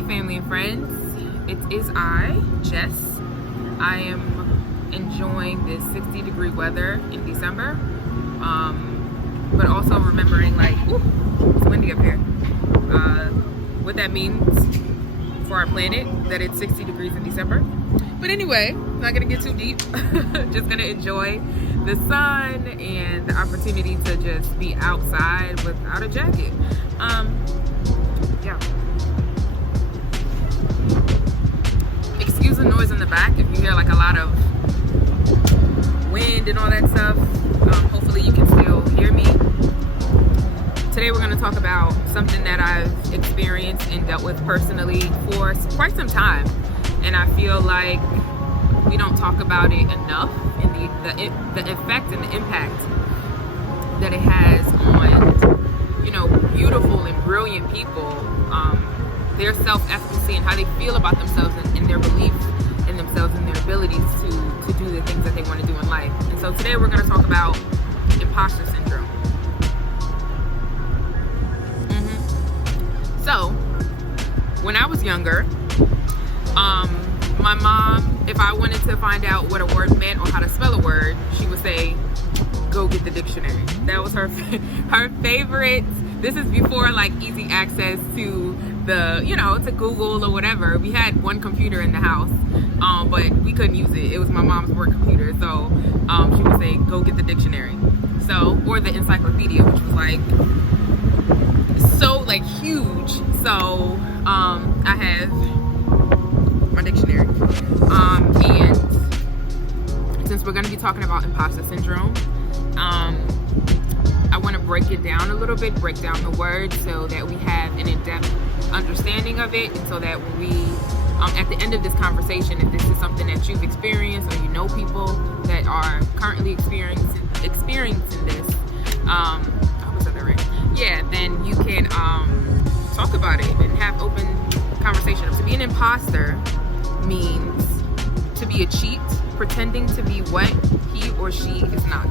Hey family and friends, it is I, Jess. I am enjoying this 60-degree weather in December, but also remembering it's windy up here, what that means for our planet, that it's 60 degrees in December. But anyway, not gonna get too deep, just gonna enjoy the sun and the opportunity to just be outside without a jacket. Yeah. Excuse the noise in the back if you hear like a lot of wind and all that stuff. Hopefully you can still hear me. Today we're going to talk about something that I've experienced and dealt with personally for quite some time, and I feel like we don't talk about it enough, and the effect and the impact that it has on, you know, beautiful and brilliant people, their self-efficacy and how they feel about themselves and their beliefs in themselves and their abilities to do the things that they want to do in life. And so today we're going to talk about imposter syndrome. So when I was younger, my mom, if I wanted to find out what a word meant or how to spell a word, she would say, go get the dictionary. That was her favorite. This is before like easy access to to Google or whatever. We had one computer in the house, but we couldn't use it. It was my mom's work computer. So she would say, go get the dictionary. Or the encyclopedia, which was like huge. So I have my dictionary. And since we're going to be talking about imposter syndrome, I want to break it down a little bit, break down the word so that we have an in-depth understanding of it, and so that when we, at the end of this conversation, if this is something that you've experienced or you know people that are currently experiencing this, I hope I said that right. Yeah, then you can talk about it and have open conversation. To be an imposter means to be a cheat, pretending to be what he or she is not.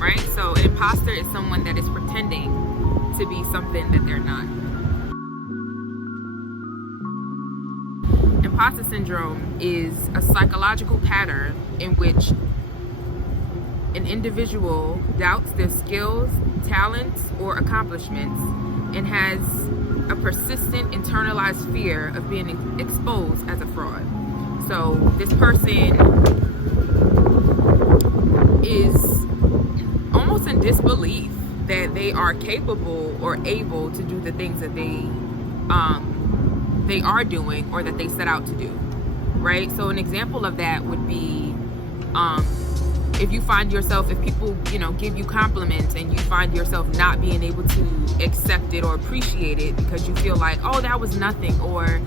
Right? So an imposter is someone that is pretending to be something that they're not. Imposter syndrome is a psychological pattern in which an individual doubts their skills, talents, or accomplishments and has a persistent internalized fear of being exposed as a fraud. So this person is almost in disbelief that they are capable or able to do the things that they are doing or that they set out to do, right? So an example of that would be if you find yourself, if people, give you compliments and you find yourself not being able to accept it or appreciate it because you feel like, oh, that was nothing, or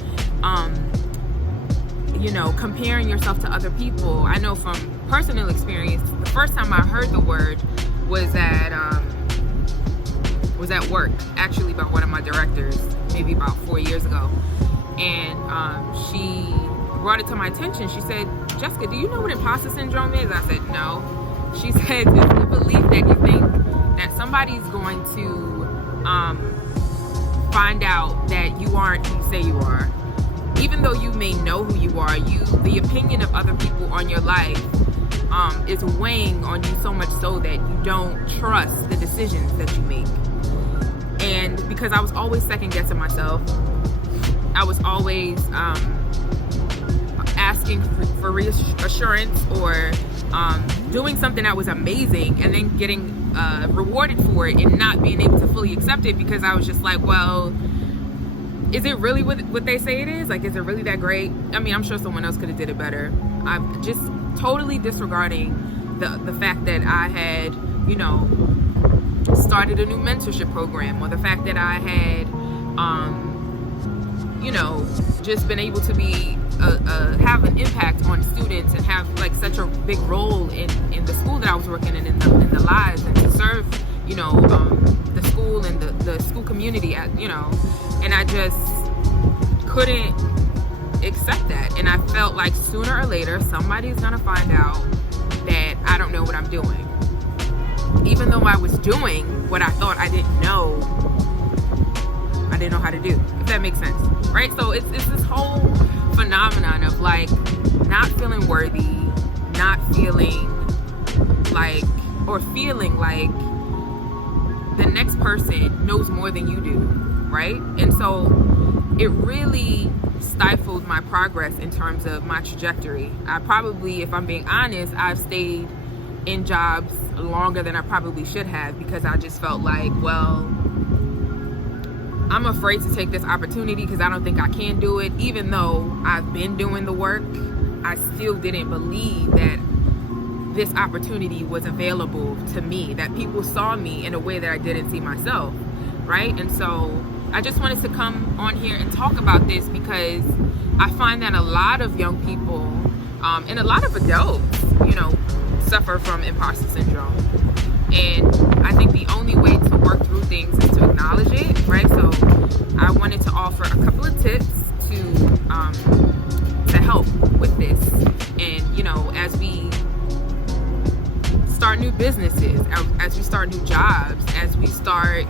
comparing yourself to other people. I know from personal experience, the first time I heard the word was at work, actually, by one of my directors, maybe about 4 years ago. And she brought it to my attention. She said, Jessica, do you know what imposter syndrome is? I said, no. She said, it's the belief that you think that somebody's going to find out that you aren't who you say you are. Even though you may know who you are, the opinion of other people on your life is weighing on you so much so that you don't trust the decisions that you make. And because I was always second guessing myself, I was always asking for reassurance or doing something that was amazing and then getting rewarded for it and not being able to fully accept it, because I was just like, well, is it really what they say it is? Like, is it really that great? I mean, I'm sure someone else could have did it better. I'm just totally disregarding the fact that I had, started a new mentorship program, or the fact that I had, just been able to be have an impact on students and have like such a big role in the school that I was working in the lives, and to serve, the school and the school community, and I just couldn't accept that. And I felt like sooner or later somebody's gonna find out that I don't know what I'm doing, even though I was doing what I thought I didn't know I didn't know how to do, if that makes sense, right? So it's this whole phenomenon of like not feeling worthy, not feeling like, or feeling like the next person knows more than you do, right? And so it really stifled my progress in terms of my trajectory. I probably, if I'm being honest, I've stayed in jobs longer than I probably should have, because I just felt like, well, I'm afraid to take this opportunity because I don't think I can do it. Even though I've been doing the work, I still didn't believe that this opportunity was available to me, that people saw me in a way that I didn't see myself, right? And so I just wanted to come on here and talk about this, because I find that a lot of young people and a lot of adults, suffer from imposter syndrome. And I think the only way to work through things is to acknowledge it, right? So I wanted to offer a couple of tips to help with this. And, as we start new businesses, as we start new jobs, as we start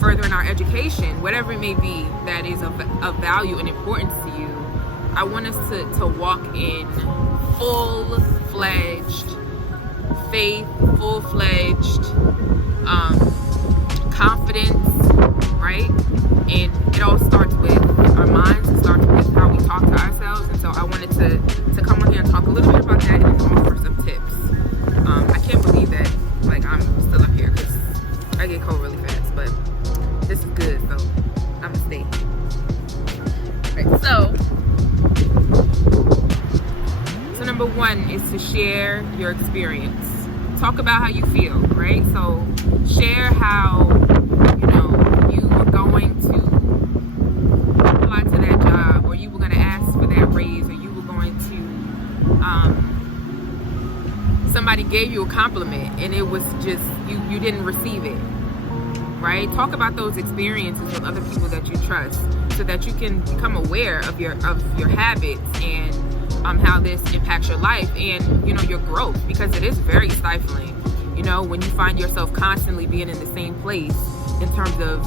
furthering our education, whatever it may be that is of value and importance to you, I want us to walk in full-fledged faith, full-fledged confidence, right? And it all starts with our minds. It starts with how we talk to ourselves. And so I wanted to come on here and talk a little bit about that and offer some tips. I can't believe that I'm still up here, because I get cold really fast, but this is good, so I'm gonna stay. Right, so number one is to share your experience. Talk about how you feel, right? So share how, you were going to apply to that job, or you were going to ask for that raise, or you were going to, somebody gave you a compliment and it was just, you didn't receive it, right? Talk about those experiences with other people that you trust, so that you can become aware of your habits and how this impacts your life and your growth, because it is very stifling when you find yourself constantly being in the same place in terms of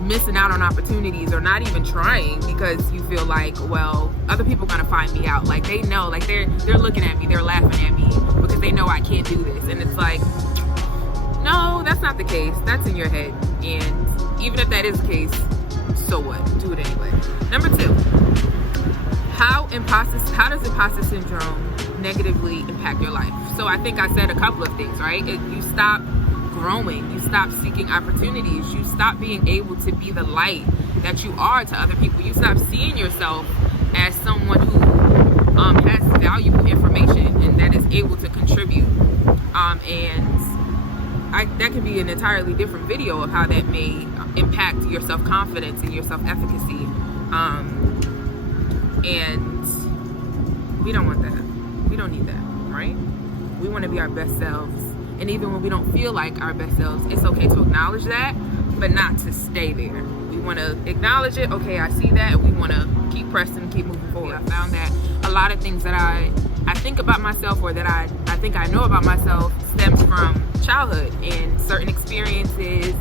missing out on opportunities, or not even trying because you feel like, well, other people are gonna find me out, like they know, like they're looking at me, they're laughing at me because they know I can't do this. And it's like, no, that's not the case. That's in your head. And even if that is the case, so what? Do it anyway. Number two, how does imposter syndrome negatively impact your life? So I think I said a couple of things, right? You stop growing, you stop seeking opportunities, you stop being able to be the light that you are to other people. You stop seeing yourself as someone who has valuable information and that is able to contribute. That could be an entirely different video of how that may impact your self-confidence and your self-efficacy. And we don't want that. We don't need that, right? We want to be our best selves. And even when we don't feel like our best selves, it's okay to acknowledge that, but not to stay there. We want to acknowledge it. Okay, I see that. And we want to keep pressing, keep moving forward. I found that a lot of things that I think about myself, or that I think I know about myself, stems from childhood and certain experiences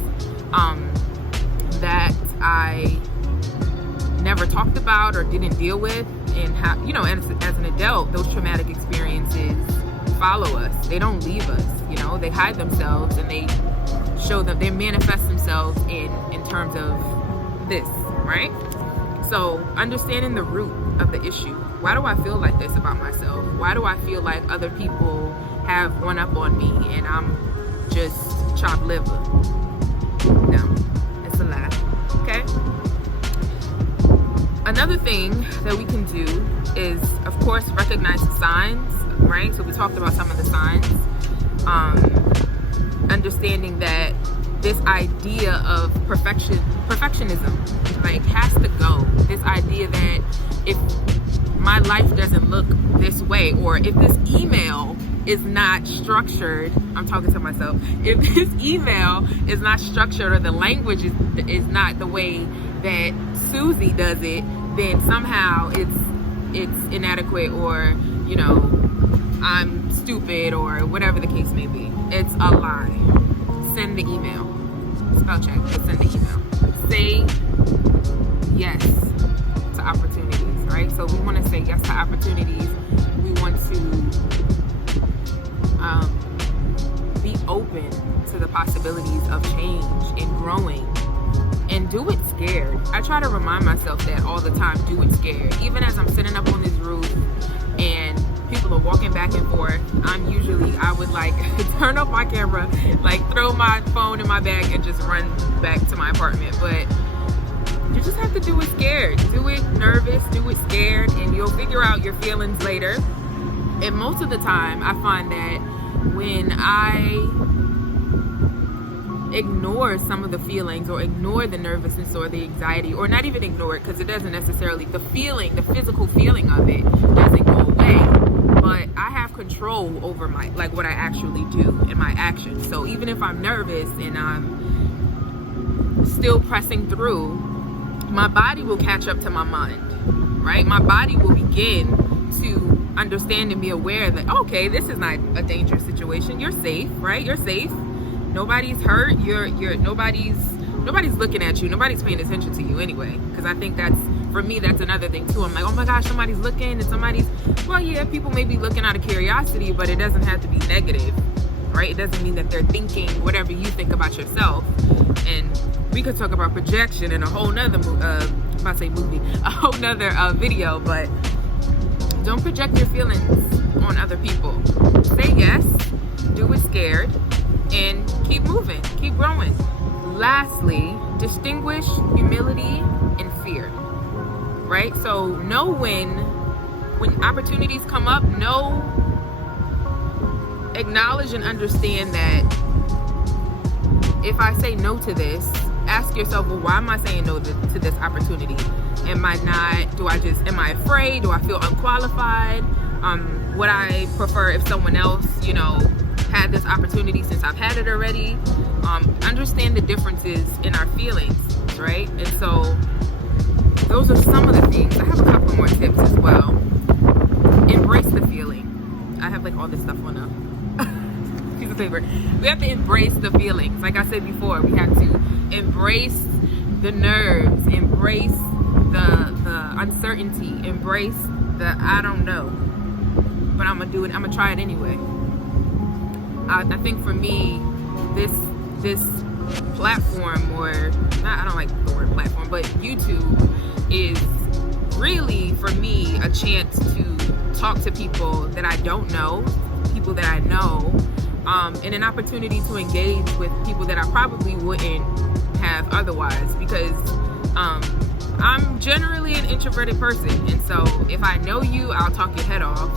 that I never talked about or didn't deal with. And how, as an adult, those traumatic experiences follow us. They don't leave us, they hide themselves, and they manifest themselves in terms of this, right? So understanding the root of the issue. Why do I feel like this about myself? Why do I feel like other people have one up on me and I'm just chopped liver? No, it's a lie, okay? Another thing that we can do is, of course, recognize the signs, right? So we talked about some of the signs. Understanding that this idea of perfectionism, has to go. This idea that if my life doesn't look this way, or if this email is not structured, I'm talking to myself, if this email is not structured, or the language is not the way that Susie does it, then somehow it's inadequate, or I'm stupid, or whatever the case may be. It's a lie. Send the email. spell check, send the email. Say yes to opportunities, right? So we want to say yes to opportunities. We want to be open to the possibilities of change and growing, and do it scared. I try to remind myself that all the time. Do it scared. Even as I'm sitting up on this roof and people are walking back and forth, I would like turn off my camera, like throw my phone in my bag and just run back to my apartment. But you just have to do it scared. Do it nervous, do it scared, and you'll figure out your feelings later. And most of the time I find that when I ignore some of the feelings, or ignore the nervousness or the anxiety, or not even ignore it, because it doesn't necessarily, the physical feeling of it doesn't go away, but I have control over what I actually do and my actions. So even if I'm nervous and I'm still pressing through, my body will catch up to my mind, right? My body will begin to understand and be aware that, okay, this is not a dangerous situation. You're safe, right? You're safe. Nobody's hurt. Nobody's looking at you. Nobody's paying attention to you anyway. Because I think for me, that's another thing too. I'm like, oh my gosh, somebody's looking, and well, yeah, people may be looking out of curiosity, but it doesn't have to be negative, right? It doesn't mean that they're thinking whatever you think about yourself. And we could talk about projection in a whole nother video, but don't project your feelings on other people. Say yes, do it scared, and keep moving, keep growing. Lastly, distinguish humility and fear, right? So know when opportunities come up, acknowledge and understand that if I say no to this, ask yourself, well, why am I saying no to this opportunity? Am I afraid? Do I feel unqualified? Would I prefer if someone else, had this opportunity since I've had it already? Understand the differences in our feelings, right? And so those are some of the things. I have a couple more tips as well. Embrace the feeling. I have all this stuff on a piece of paper. We have to embrace the feelings. Like I said before, we have to embrace the nerves, embrace the uncertainty, embrace the I don't know, but I'm gonna do it. I'm gonna try it anyway. I think for me, this platform, or I don't like the word platform, but YouTube is really for me a chance to talk to people that I don't know, people that I know, and an opportunity to engage with people that I probably wouldn't have otherwise, because I'm generally an introverted person, and so if I know you, I'll talk your head off,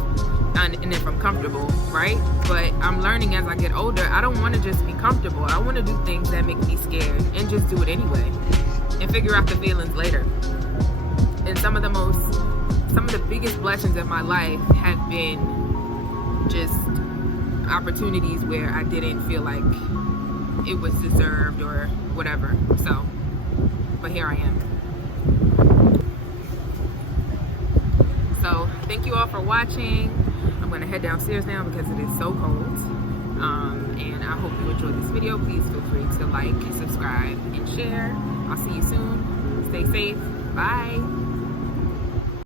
and if I'm comfortable, right? But I'm learning as I get older, I don't want to just be comfortable. I want to do things that make me scared, and just do it anyway, and figure out the feelings later. And some of the biggest blessings of my life have been just opportunities where I didn't feel like it was deserved or whatever. So, but here I am. So thank you all for watching. I'm gonna head downstairs now because it is so cold. And I hope you enjoyed this video. Please feel free to like, subscribe, and share. I'll see you soon. Stay safe. Bye.